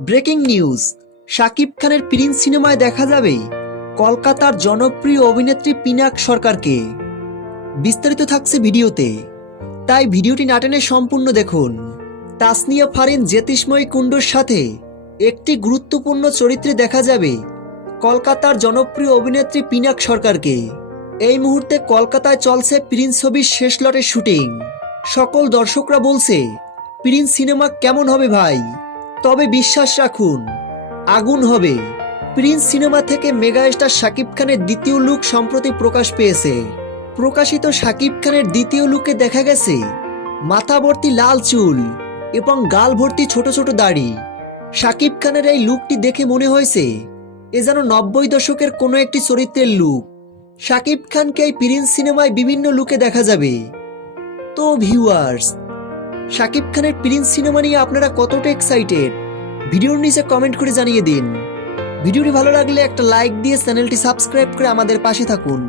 Breaking news, Shakib খানের Prince সিনেমায় দেখা যাবে কলকাতার জনপ্রিয় অভিনেত্রী পিনাক সরকারকে। বিস্তারিত থাকছে ভিডিওতে, তাই ভিডিওটি না টেনে সম্পূর্ণ দেখুন। তাসনিয়া ফারিন জ্যোতিষ্ময় কুণ্ডুর সাথে একটি গুরুত্বপূর্ণ চরিত্রে দেখা যাবে কলকাতার জনপ্রিয় অভিনেত্রী পিনাক সরকারকে। এই মুহূর্তে কলকাতায় চলছে প্রিন্স ছবির শেষ লটের শুটিং। সকল দর্শকরা বলছে প্রিন্স সিনেমা কেমন হবে ভাই, তবে বিশ্বাস রাখুন আগুন হবে। প্রিন্স সিনেমা থেকে মেগাস্টার শাকিব খানের দ্বিতীয় লুক সম্প্রতি প্রকাশ পেয়েছে। প্রকাশিত শাকিব খানের দ্বিতীয় লুকে দেখা গেছে মাথা ভর্তি লাল চুল এবং গাল ভর্তি ছোট ছোট দাড়ি। শাকিব খানের এই লুকটি দেখে মনে হয়েছে এ যেন 90 দশকের কোনো একটি চরিত্রের লুক। শাকিব খানকে এই প্রিন্স সিনেমায় বিভিন্ন লুকে দেখা যাবে। তো ভিউয়ার্স, শাকিব খানের প্রিন্স সিনেমা নিয়ে আপনারা কতটা এক্সাইটেড ভিডিওর নিচে কমেন্ট করে জানিয়ে দিন। ভিডিওটি ভালো লাগলে একটা লাইক দিয়ে চ্যানেলটি সাবস্ক্রাইব করে আমাদের পাশে থাকুন।